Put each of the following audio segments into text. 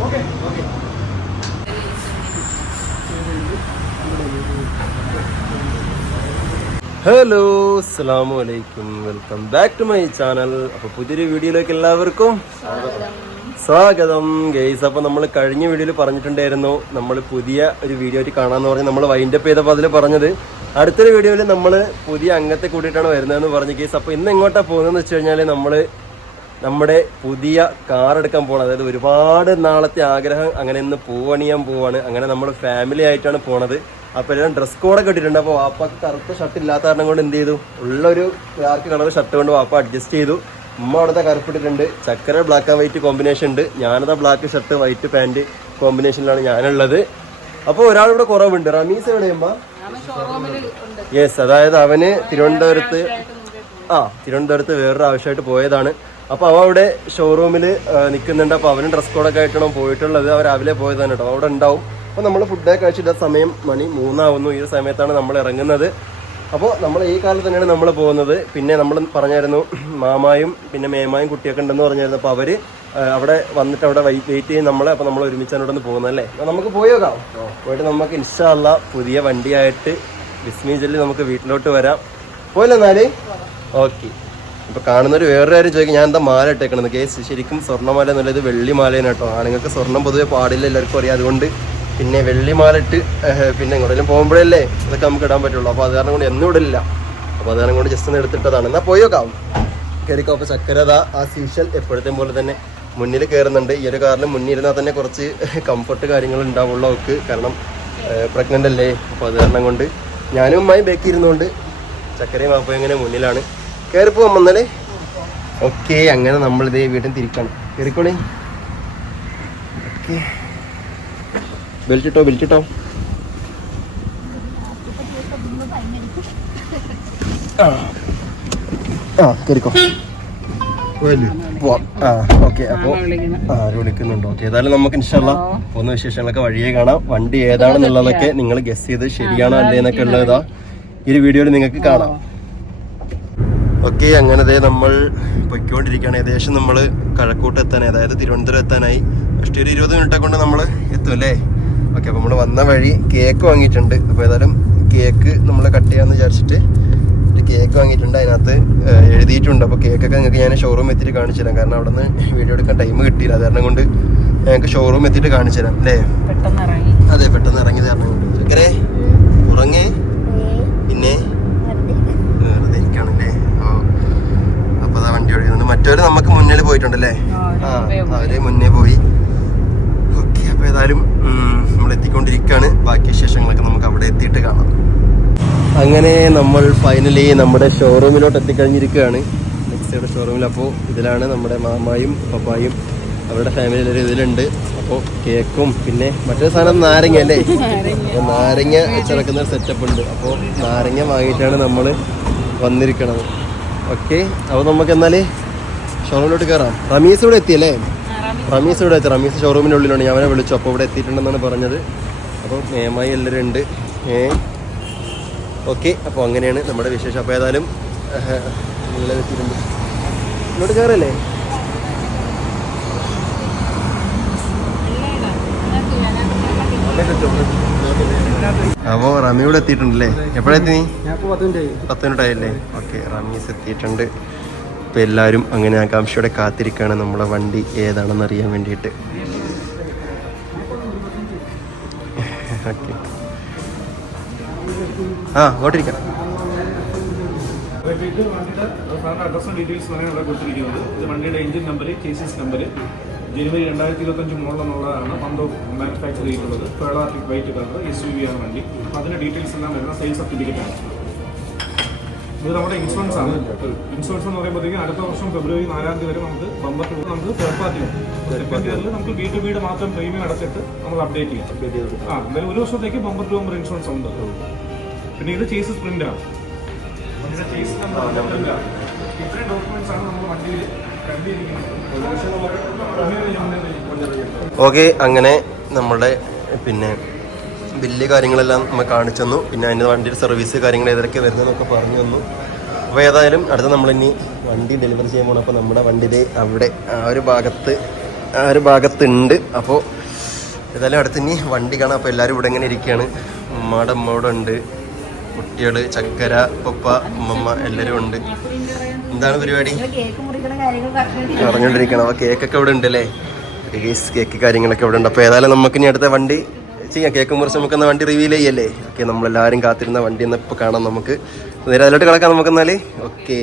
Hello, അസ്സലാമു അലൈക്കും, welcome back to my channel. അപ്പൊ പുതിയൊരു വീഡിയോയിലേക്ക് എല്ലാവർക്കും സ്വാഗതം ഗൈസ്. അപ്പൊ നമ്മൾ കഴിഞ്ഞ വീഡിയോയിൽ പറഞ്ഞിട്ടുണ്ടായിരുന്നു നമ്മൾ പുതിയ ഒരു വീഡിയോ ആയിട്ട് കാണാന്ന് പറഞ്ഞ് നമ്മൾ വൈൻഡപ്പ് ചെയ്തപ്പോൾ അതിൽ പറഞ്ഞത് അടുത്തൊരു വീഡിയോയിൽ നമ്മൾ പുതിയ അംഗത്തെ കൂട്ടിയിട്ടാണ് വരുന്നതെന്ന് പറഞ്ഞു ഗൈസ്. അപ്പൊ ഇന്ന് എങ്ങോട്ടാ പോകുന്നതെന്ന് വെച്ച് കഴിഞ്ഞാൽ നമ്മുടെ പുതിയ കാർ എടുക്കാൻ പോകണം. അതായത് ഒരുപാട് നാളത്തെ ആഗ്രഹം, അങ്ങനെ ഇന്ന് പൂവണിയാൻ പോവാണ്. അങ്ങനെ നമ്മൾ ഫാമിലി ആയിട്ടാണ് പോണത്. അപ്പോൾ എല്ലാം ഡ്രസ് കോഡൊക്കെ ഇട്ടിട്ടുണ്ട്. അപ്പോൾ വാപ്പക്ക് കറുത്ത ഷർട്ട് ഇല്ലാത്ത കാരണം കൊണ്ട് എന്ത് ചെയ്തു, ഉള്ളൊരു ഡാർക്ക് കളർ ഷർട്ട് കൊണ്ട് വാപ്പ അഡ്ജസ്റ്റ് ചെയ്തു. ഉമ്മ അവിടുത്തെ കറുപ്പിട്ടിട്ടുണ്ട്. ചക്കര ബ്ലാക്ക് ആൻഡ് വൈറ്റ് കോമ്പിനേഷൻ ഉണ്ട്. ഞാനതാ ബ്ലാക്ക് ഷർട്ട് വൈറ്റ് പാൻറ് കോമ്പിനേഷനിലാണ് ഞാനുള്ളത്. അപ്പോൾ ഒരാളിവിടെ കുറവുണ്ട്. റമീസ് എവിടെയുമ്പ? യെസ്, അതായത് അവന് തിരുവനന്തപുരത്ത് വേറൊരു ആവശ്യമായിട്ട് പോയതാണ്. അപ്പോൾ അവ അവിടെ ഷോറൂമിൽ നിൽക്കുന്നുണ്ട്. അപ്പോൾ അവന് ഡ്രസ് കോഡൊക്കെ ആയിട്ടാണ് പോയിട്ടുള്ളത്. അവർ രാവിലെ പോയതാണ് കേട്ടോ. അവിടെ ഉണ്ടാവും. അപ്പോൾ നമ്മൾ ഫുഡൊക്കെ കഴിച്ചിട്ട് സമയം മണി 3 ആവുന്നു. ഈ സമയത്താണ് നമ്മൾ ഇറങ്ങുന്നത്. അപ്പോൾ നമ്മൾ ഈ കാലത്ത് തന്നെയാണ് നമ്മൾ പോകുന്നത്. പിന്നെ നമ്മൾ പറഞ്ഞായിരുന്നു മാമായും പിന്നെ മേമായും കുട്ടിയൊക്കെ ഉണ്ടെന്ന് പറഞ്ഞായിരുന്നു. അപ്പോൾ അവർ അവിടെ വന്നിട്ട് അവിടെ വെയിറ്റ് ചെയ്യും നമ്മളെ. അപ്പോൾ നമ്മൾ ഒരുമിച്ചാണ് ഇവിടെ നിന്ന് പോകുന്നത് അല്ലേ. നമുക്ക് പോയേക്കാം. പോയിട്ട് നമുക്ക് ഇൻഷാ അല്ലാ പുതിയ വണ്ടിയായിട്ട് ബിസ്മിജല്ലി നമുക്ക് വീട്ടിലോട്ട് വരാം. പോയല്ലോ എന്നാല്. ഓക്കെ. ഇപ്പോൾ കാണുന്നൊരു വേറൊരു കാര്യം ചോദിക്കും, ഞാൻ എന്താ മാല ഇട്ടേക്കണത് കേസ്. ശരിക്കും സ്വർണ്ണമാല എന്നുള്ളത് വെള്ളിമാലയാണ് കേട്ടോ. ആണുങ്ങൾക്ക് സ്വർണ്ണം പൊതുവെ പാടില്ല, എല്ലാവർക്കും അറിയാം. അതുകൊണ്ട് പിന്നെ വെള്ളിമാല ഇട്ട് പിന്നെ എങ്ങോട്ടെങ്കിലും പോകുമ്പോഴല്ലേ ഇതൊക്കെ നമുക്ക് ഇടാൻ പറ്റുള്ളൂ. അപ്പോൾ അത് കാരണം കൊണ്ട് എന്നും ഇടില്ല. അപ്പോൾ അത് കാരണം കൊണ്ട് ജസ്റ്റ് ഒന്ന് എടുത്തിട്ടതാണ്. എന്നാൽ പോയേക്കാം, കയറിക്കോ. അപ്പോൾ ചക്കരത ആ സീഷൽ എപ്പോഴത്തെയും പോലെ തന്നെ മുന്നിൽ കയറുന്നുണ്ട്. ഈ ഒരു കാറിൽ മുന്നിരുന്നാൽ തന്നെ കുറച്ച് കംഫർട്ട് കാര്യങ്ങൾ ഉണ്ടാവുള്ളൂ അവർക്ക്. കാരണം പ്രഗ്നൻ്റ് അല്ലേ. അപ്പോൾ അത് കാരണം കൊണ്ട് ഞാനും ഉമ്മായി ബാക്കി ഇരുന്നുകൊണ്ട് ചക്കരയും വാപ്പയും ഇങ്ങനെ മുന്നിലാണ്. കയറിപ്പോവാൻ വന്നാലേ. ഓക്കെ, അങ്ങനെ നമ്മളിതേ വീട്ടിൽ തിരിക്കണം. കയറിക്കോളേ. ഓക്കെ, ബെൽറ്റിട്ടോ. കയറിക്കോ. ഓക്കെ, അപ്പോൾ ആര് വിളിക്കുന്നുണ്ടോ? ഓക്കെ, ഏതായാലും നമുക്ക് ഇൻഷാല്ലാ പോകുന്ന വിശേഷങ്ങളൊക്കെ വഴിയേ കാണാം. വണ്ടി ഏതാണെന്നുള്ളതൊക്കെ നിങ്ങൾ ഗസ് ചെയ്ത് ശരിയാണോ അല്ലേ എന്നൊക്കെ ഉള്ളതാ ഈ ഒരു വീഡിയോയിൽ നിങ്ങൾക്ക് കാണാം. ഓക്കെ, അങ്ങനെ നമ്മൾ പൊയ്ക്കൊണ്ടിരിക്കുകയാണ്. ഏകദേശം നമ്മൾ കഴക്കൂട്ട് എത്താൻ, അതായത് തിരുവനന്തപുരം എത്താനായി. ജസ്റ്റ് ഒരു 20 മിനിറ്റ് കൊണ്ട് നമ്മൾ എത്തും അല്ലേ. ഓക്കെ, അപ്പോൾ നമ്മൾ വന്ന വഴി കേക്ക് വാങ്ങിയിട്ടുണ്ട്. അപ്പോൾ ഏതായാലും കേക്ക് നമ്മൾ കട്ട് ചെയ്യാമെന്ന് വിചാരിച്ചിട്ട് കേക്ക് വാങ്ങിയിട്ടുണ്ട്. അതിനകത്ത് എഴുതിയിട്ടുണ്ട്. അപ്പോൾ കേക്കൊക്കെ നിങ്ങൾക്ക് ഞാൻ ഷോറൂം എത്തിയിട്ട് കാണിച്ചു തരാം. കാരണം അവിടെ നിന്ന് വീഡിയോ എടുക്കാൻ ടൈം കിട്ടിയില്ല. അത് കാരണം കൊണ്ട് ഞങ്ങൾക്ക് ഷോറൂം എത്തിയിട്ട് കാണിച്ചു തരാം അല്ലേ. അതെ, പെട്ടെന്ന് ഇറങ്ങി തരണം കൊണ്ട്. ചക്കരേ ഉറങ്ങേ. പിന്നെ വെറുതെ ഇരിക്കുകയാണല്ലേ. അപ്പോൾ അതാ വണ്ടി ഓടിക്കുന്നുണ്ട്. മറ്റവര് നമുക്ക് മുന്നിൽ പോയിട്ടുണ്ടല്ലേ. അവര് മുന്നേ പോയി. ഓക്കെ, അപ്പോൾ ഏതായാലും നമ്മൾ എത്തിക്കൊണ്ടിരിക്കുകയാണ്. ബാക്കി വിശേഷങ്ങളൊക്കെ നമുക്ക് അവിടെ എത്തിയിട്ട് കാണാം. അങ്ങനെ നമ്മൾ ഫൈനലി നമ്മുടെ ഷോറൂമിലോട്ട് എത്തിക്കഴിഞ്ഞിരിക്കുകയാണ്. നെക്സ്റ്റയുടെ ഷോറൂമിൽ. അപ്പോൾ ഇതിലാണ് നമ്മുടെ മാമായും പപ്പായും അവരുടെ ഫാമിലിയിലൊരു ഇതിലുണ്ട്. അപ്പോൾ കേക്കും പിന്നെ മറ്റൊരു സാധനം നാരങ്ങ അല്ലേ. അപ്പോൾ നാരങ്ങ വെച്ചിറക്കുന്ന ഒരു സെറ്റപ്പ് ഉണ്ട്. അപ്പോൾ നാരങ്ങ വാങ്ങിയിട്ടാണ് നമ്മൾ വന്നിരിക്കണത്. ഓക്കെ, അപ്പോൾ നമുക്ക് എന്നാൽ ഷോറൂമിലോട്ട് കയറാം. റമീസ് ഇവിടെ എത്തിയല്ലേ. റമീസ് ഇവിടെ എത്തി. റമീസ് ഷോറൂമിൻ്റെ ഉള്ളിലാണ്. ഞാൻ അവനെ വിളിച്ചു. അപ്പോൾ ഇവിടെ എത്തിയിട്ടുണ്ടെന്നാണ് പറഞ്ഞത്. അപ്പോൾ മേമായി എല്ലാവരും ഉണ്ട്. ഓക്കെ, അപ്പോൾ അങ്ങനെയാണ് നമ്മുടെ വിശേഷം. അപ്പോൾ ഏതായാലും എല്ലാം എത്തിയിട്ടുണ്ട്. ഇങ്ങോട്ട് കയറല്ലേ. അപ്പോൾ റമി ഇവിടെ എത്തിയിട്ടുണ്ടല്ലേ. എപ്പോഴെത്തി നീ? 10 മിനിറ്റ് ആയില്ലേ. ഓക്കെ, റമീസ് എത്തിയിട്ടുണ്ട്. ഇപ്പോൾ എല്ലാവരും അങ്ങനെ ആകാംക്ഷയോടെ കാത്തിരിക്കുകയാണ് നമ്മളെ വണ്ടി ഏതാണെന്ന് അറിയാൻ വേണ്ടിയിട്ട്. ഓക്കെ, അങ്ങോട്ടിരിക്കാം. അഡ്രസ്സും ഡീറ്റെയിൽസ് പറയാനുള്ള കൊടുത്തിരിക്കുന്നത്. ഇത് വണ്ടിയുടെ എഞ്ചിൻ നമ്പർ, ചേസിസ് നമ്പർ, ജനുവരി 2025 മോഡലെന്നുള്ളതാണ്. മന്ത് ഓഫ് മാനുഫാക്ചർ ചെയ്തിട്ടുള്ളത്. ഫെറാറിക് വൈറ്റ് കളർ SUV ആണ് വണ്ടി. അപ്പോൾ അതിൻ്റെ ഡീറ്റെയിൽസ് എല്ലാം വരുന്ന സെയിൽ സർട്ടിഫിക്കറ്റ് ആണ്. ഇത് നമ്മുടെ ഇൻഷുറൻസ് ആണ്. ഇൻഷുറൻസ് എന്ന് പറയുമ്പോഴത്തേക്കും അടുത്ത വർഷം ഫെബ്രുവരി 4 വരെ നമുക്ക് ബമ്പർ ടു നമുക്ക് തേർഡ് പാർട്ടി ഉണ്ട്. സെക്കൻഡ് ഇയറിൽ നമുക്ക് വീട് മാത്രം പ്രീമിയം അടച്ചിട്ട് നമ്മൾ അപ്ഡേറ്റ് ചെയ്യാം. എന്തായാലും 1 വർഷത്തേക്ക് ബമ്പർ ടു ബമ്പർ ഇൻഷുറൻസ് ഉണ്ട്. പിന്നെ ഇത് ചേസസ് പ്രിന്റ് ആണ്. ചേസസ് ഡിഫറെന്റ് ഡോക്യുമെന്റ്സ് ആണ് നമ്മൾ വണ്ടിയിൽ കണ്ടിരിക്കുന്നത്. ഓക്കെ, അങ്ങനെ നമ്മളുടെ പിന്നെ ബില്ല് കാര്യങ്ങളെല്ലാം നമ്മൾ കാണിച്ചു തന്നു. പിന്നെ അതിൻ്റെ വണ്ടിയുടെ സർവീസ് കാര്യങ്ങൾ ഏതൊക്കെ വരുന്നതെന്നൊക്കെ പറഞ്ഞു തന്നു. അപ്പോൾ ഏതായാലും അടുത്ത നമ്മളിനി വണ്ടി ഡെലിവറി ചെയ്യാൻ പോകണം. അപ്പോൾ നമ്മുടെ വണ്ടിയുടെ അവിടെ ആ ഒരു ഭാഗത്ത് ആ ഒരു ഭാഗത്തുണ്ട്. അപ്പോൾ ഏതായാലും അടുത്ത് ഇനി വണ്ടി കാണാം. അപ്പോൾ എല്ലാവരും ഇവിടെ ഇങ്ങനെ ഇരിക്കുകയാണ്. ഉമ്മയുടെ അമ്മയോടെ ഉണ്ട്, കുട്ടികൾ, ചക്കര, പപ്പ, ഉമ്മമ്മ എല്ലാവരും ഉണ്ട്. എന്താണ് പരിപാടി? പറഞ്ഞുകൊണ്ടിരിക്കണം. അപ്പോൾ കേക്കൊക്കെ ഇവിടെ ഉണ്ട് അല്ലേ? കേക്ക് കാര്യങ്ങളൊക്കെ ഇവിടെ ഉണ്ട്. അപ്പോൾ ഏതായാലും നമുക്ക് ഇനി അടുത്ത വണ്ടി ചെയ്യാം. കേക്ക് മുറിച്ച് നമുക്കെന്ന വണ്ടി റിവീൽ ചെയ്യല്ലേ? ഓക്കെ, നമ്മളെല്ലാവരും കാത്തിരുന്ന വണ്ടി എന്ന് ഇപ്പോൾ കാണാം. നമുക്ക് നേരെ അതിലോട്ട് കിടക്കാം നമുക്കെന്നാൽ. ഓക്കെ,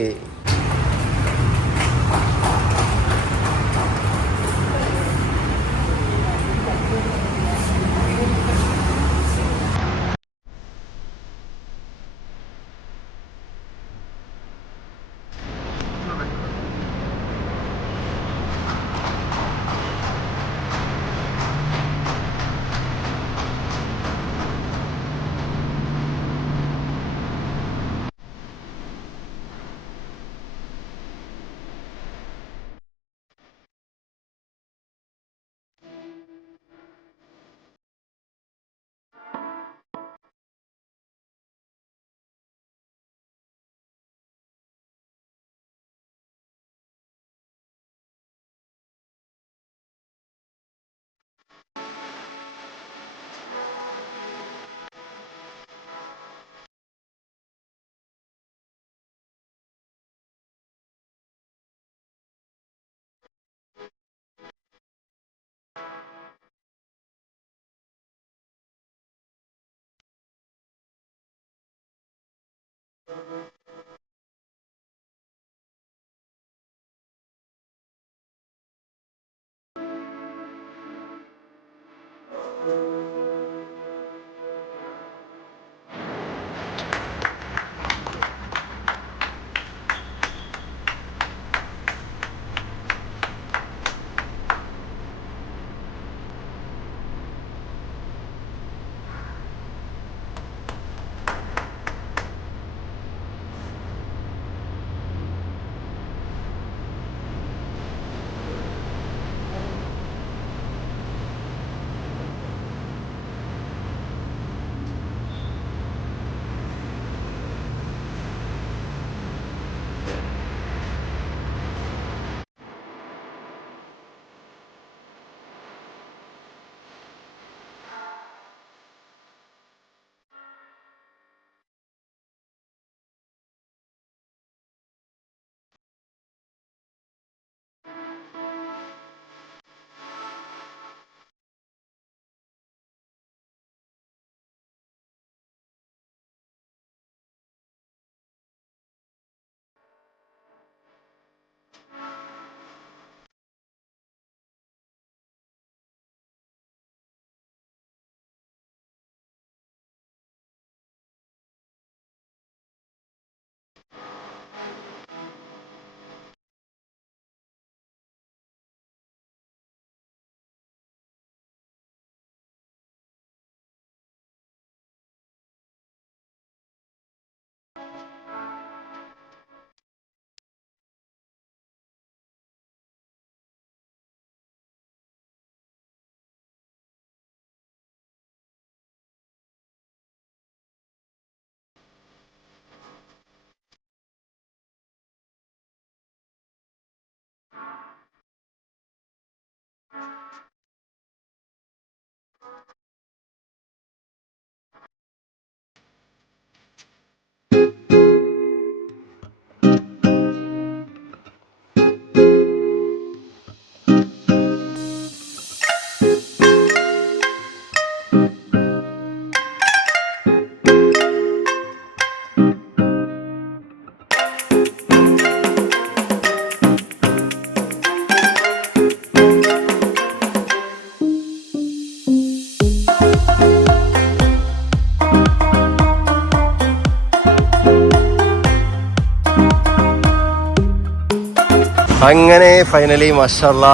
അങ്ങനെ ഫൈനലി മാഷാല്ലാ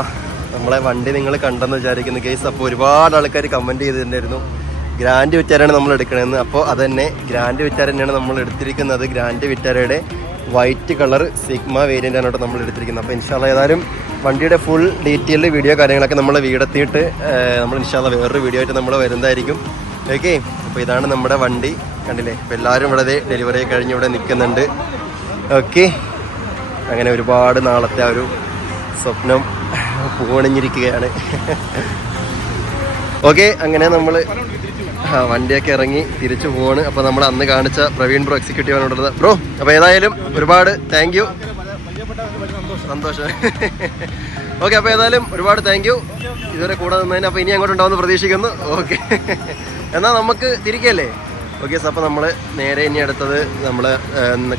നമ്മളെ വണ്ടി നിങ്ങൾ കണ്ടെന്ന് വിചാരിക്കുന്നു ഗൈസ്. അപ്പോൾ ഒരുപാട് ആൾക്കാർ കമൻറ്റ് ചെയ്തിട്ടുണ്ടായിരുന്നു ഗ്രാൻഡ് വിറ്റാരയാണ് നമ്മൾ എടുക്കണമെന്ന്. അപ്പോൾ അത് തന്നെ ഗ്രാൻഡ് വിറ്റാര തന്നെയാണ് നമ്മൾ എടുത്തിരിക്കുന്നത്. ഗ്രാൻഡ് വിറ്റാരയുടെ വൈറ്റ് കളർ സിഗ്മ വേരിയൻ്റ് ആണ് നമ്മൾ എടുത്തിരിക്കുന്നത്. അപ്പോൾ ഇൻഷാല്ല ഏതായാലും വണ്ടിയുടെ ഫുൾ ഡീറ്റെയിൽഡ് വീഡിയോ കാര്യങ്ങളൊക്കെ നമ്മൾ വീടെത്തിയിട്ട് നമ്മൾ ഇൻഷാല്ല വേറൊരു വീഡിയോ ആയിട്ട് നമ്മൾ വരുന്നതായിരിക്കും. ഓക്കെ, അപ്പോൾ ഇതാണ് നമ്മുടെ വണ്ടി, കണ്ടില്ലേ. അപ്പോൾ എല്ലാവരും ഇവിടെ ഡെലിവറി കഴിഞ്ഞ് ഇവിടെ നിൽക്കുന്നുണ്ട്. ഓക്കെ, അങ്ങനെ ഒരുപാട് നാളത്തെ ആ ഒരു സ്വപ്നം പൂവണിഞ്ഞിരിക്കുകയാണ്. ഓക്കെ, അങ്ങനെ നമ്മൾ വണ്ടിയൊക്കെ ഇറങ്ങി തിരിച്ചു പോവാണ്. അപ്പോൾ നമ്മൾ അന്ന് കാണിച്ച പ്രവീൺ ബ്രോ എക്സിക്യൂട്ടീവ് ആണുള്ളത്. ബ്രോ, അപ്പോൾ ഏതായാലും ഒരുപാട് താങ്ക് യു, സന്തോഷം. ഓക്കെ, അപ്പോൾ ഏതായാലും ഒരുപാട് താങ്ക് യു ഇതുവരെ കൂടെ നിന്നതിന്. അപ്പോൾ ഇനി അങ്ങോട്ട് ഉണ്ടാവുമെന്ന് പ്രതീക്ഷിക്കുന്നു. ഓക്കെ, എന്നാൽ നമുക്ക് തിരികെയല്ലേ? ഓക്കെ, സോ അപ്പോൾ നമ്മൾ നേരെ ഇനി അടുത്തത് നമ്മൾ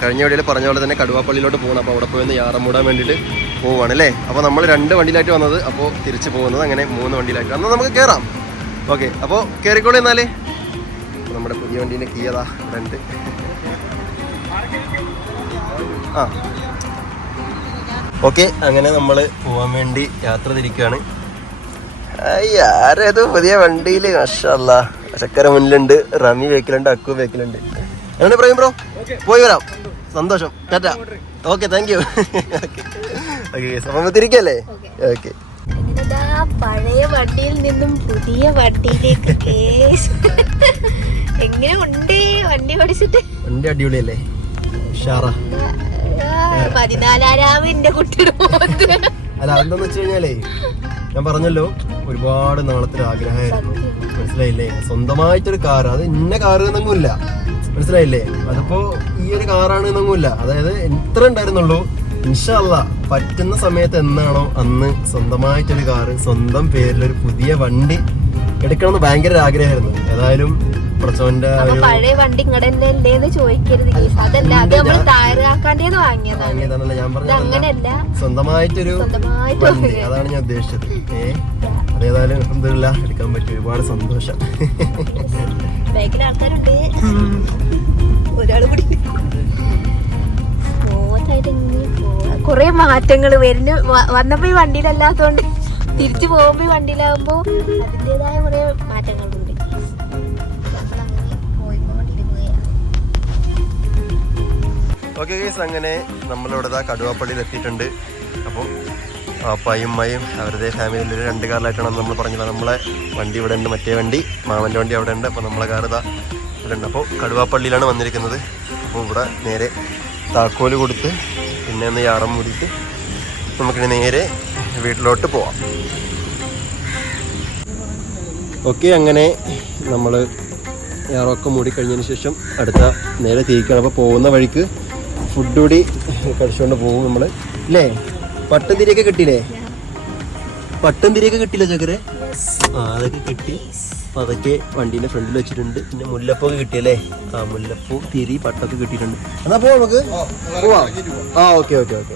കഴിഞ്ഞ വീഡിയോയിൽ പറഞ്ഞ പോലെ തന്നെ കടുവാപ്പള്ളിയിലോട്ട് പോകണം. അപ്പോൾ അവിടെ പോയി ഒന്ന് യാറ മൂടാൻ വേണ്ടിയിട്ട് പോവുകയാണ് അല്ലേ. അപ്പോൾ നമ്മൾ 2 വണ്ടിയിലായിട്ട് വന്നത്, അപ്പോൾ തിരിച്ച് പോകുന്നത് അങ്ങനെ 3 വണ്ടിയിലായിട്ട്. എന്നാൽ നമുക്ക് കയറാം. ഓക്കെ, അപ്പോൾ കയറിക്കോളൂ എന്നാൽ. നമ്മുടെ പുതിയ വണ്ടീൻ്റെ കീയതാ ഇവിടെ ഉണ്ട്. ആ ഓക്കെ, അങ്ങനെ നമ്മൾ പോകാൻ വേണ്ടി യാത്ര തിരിക്കുകയാണ്. ആരേത് പുതിയ വണ്ടിയിൽ മാഷാല്ലാ. ചക്കര മുന്നിലുണ്ട്, റമി വെക്കലുണ്ട്, അക്കു വെക്കലുണ്ട്. എങ്ങനെ പറയും ബ്രോ? പോയി വരാം, സന്തോഷം, Tata. Okay, thank you. Okay, അപ്പം തിരിക്കല്ലേ? ഓക്കെ, പഴയ വണ്ടിയിൽ നിന്നും പുതിയ വണ്ടിയിലേക്ക്. എങ്ങനെ ഉണ്ട് വണ്ടി ഓടിച്ചിട്ട്? വണ്ടി അടിപൊളിയല്ലേ? 14,000 കുട്ടിയുടെ അല്ല, അതെന്താന്ന് വെച്ച് കഴിഞ്ഞാലേ ഞാൻ പറഞ്ഞല്ലോ, ഒരുപാട് നാളത്തെ ആഗ്രഹമായിരുന്നു. മനസ്സിലായില്ലേ? സ്വന്തമായിട്ടൊരു കാർ, അത് ഇന്ന കാറ് എന്നൊന്നുമില്ല, മനസ്സിലായില്ലേ? അതിപ്പോ ഈ ഒരു കാറാണ് എന്നൊന്നുമില്ല. അതായത് എത്ര ഉണ്ടായിരുന്നുള്ളൂ, ഇൻഷാ അല്ലാ പറ്റുന്ന സമയത്ത് എന്നാണോ അന്ന് സ്വന്തമായിട്ടൊരു കാറ്, സ്വന്തം പേരിലൊരു പുതിയ വണ്ടി എടുക്കണമെന്ന് ഭയങ്കര ആഗ്രഹമായിരുന്നു. ഏതായാലും പഴയ വണ്ടി ഇങ്ങടല്ലേ ചോദിക്കരുത്. അതല്ല, അത് നമ്മൾ തയ്യാറാക്കാണ്ടേന്ന് വാങ്ങിയതാണല്ല. ഞാൻ പറഞ്ഞ അങ്ങനെയല്ല, സ്വന്തമായിട്ടൊരു വണ്ടി, അതാണ് ഞാൻ ഉദ്ദേശിച്ചത്. അതേതായാലും അൽഹംദുലില്ലാ എടുക്കാൻ പറ്റി, ഒരുപാട് സന്തോഷം. ബാക്കിൽ ആൾക്കാരുണ്ട്, ഒരാള് കൂടി. കൊറേ മാറ്റങ്ങൾ വരുന്നു. വന്നപ്പോ ഈ വണ്ടിയിലല്ലാത്തോണ്ട് തിരിച്ചു പോകുമ്പോ ഈ വണ്ടിയിലാകുമ്പോ അതിൻ്റെതായ കുറെ മാറ്റങ്ങളുണ്ട്. ഓക്കെ ഗൈസ്, അങ്ങനെ നമ്മളിവിടെ കടുവാപ്പള്ളിയിൽ എത്തിയിട്ടുണ്ട്. അപ്പോൾ പാപ്പയും ഉമ്മയും അവരുടെ ഫാമിലിയിൽ 2 കാറിലായിട്ടാണ് നമ്മൾ പറഞ്ഞത്. നമ്മളെ വണ്ടി ഇവിടെ ഉണ്ട്, മറ്റേ വണ്ടി മാമൻ്റെ വണ്ടി അവിടെ ഉണ്ട്. അപ്പോൾ നമ്മളെ കാർ ഇതാ ഇവിടെ ഉണ്ട്. അപ്പോൾ കടുവാപ്പള്ളിയിലാണ് വന്നിരിക്കുന്നത്. അപ്പോൾ ഇവിടെ നേരെ താക്കോല് കൊടുത്ത് പിന്നെ ഒന്ന് യാറം മൂടിയിട്ട് നമുക്കിനി നേരെ വീട്ടിലോട്ട് പോവാം. ഓക്കെ, അങ്ങനെ നമ്മൾ യാറൊക്കെ മൂടിക്കഴിഞ്ഞതിന് ശേഷം അടുത്ത നേരെ തിരിക്കണം. അപ്പോൾ പോകുന്ന വഴിക്ക് ഫുഡ് കൂടി കഴിച്ചുകൊണ്ട് പോകും നമ്മൾ അല്ലേ? പട്ടം തിരിയൊക്കെ കിട്ടിയില്ലേ? പട്ടം തിരിയൊക്കെ കിട്ടിയില്ല ചക്കരെ? ആ, അതൊക്കെ കിട്ടി. അപ്പോൾ അതൊക്കെ വണ്ടീൻ്റെ ഫ്രണ്ടിൽ വെച്ചിട്ടുണ്ട്. പിന്നെ മുല്ലപ്പൂ ഒക്കെ കിട്ടിയല്ലേ? ആ, മുല്ലപ്പൂ, തിരി, പട്ടൊക്കെ കിട്ടിയിട്ടുണ്ട്. എന്നാൽ പോവാം, നമുക്ക് പോവാം. ആ, ഓക്കെ ഓക്കെ ഓക്കെ.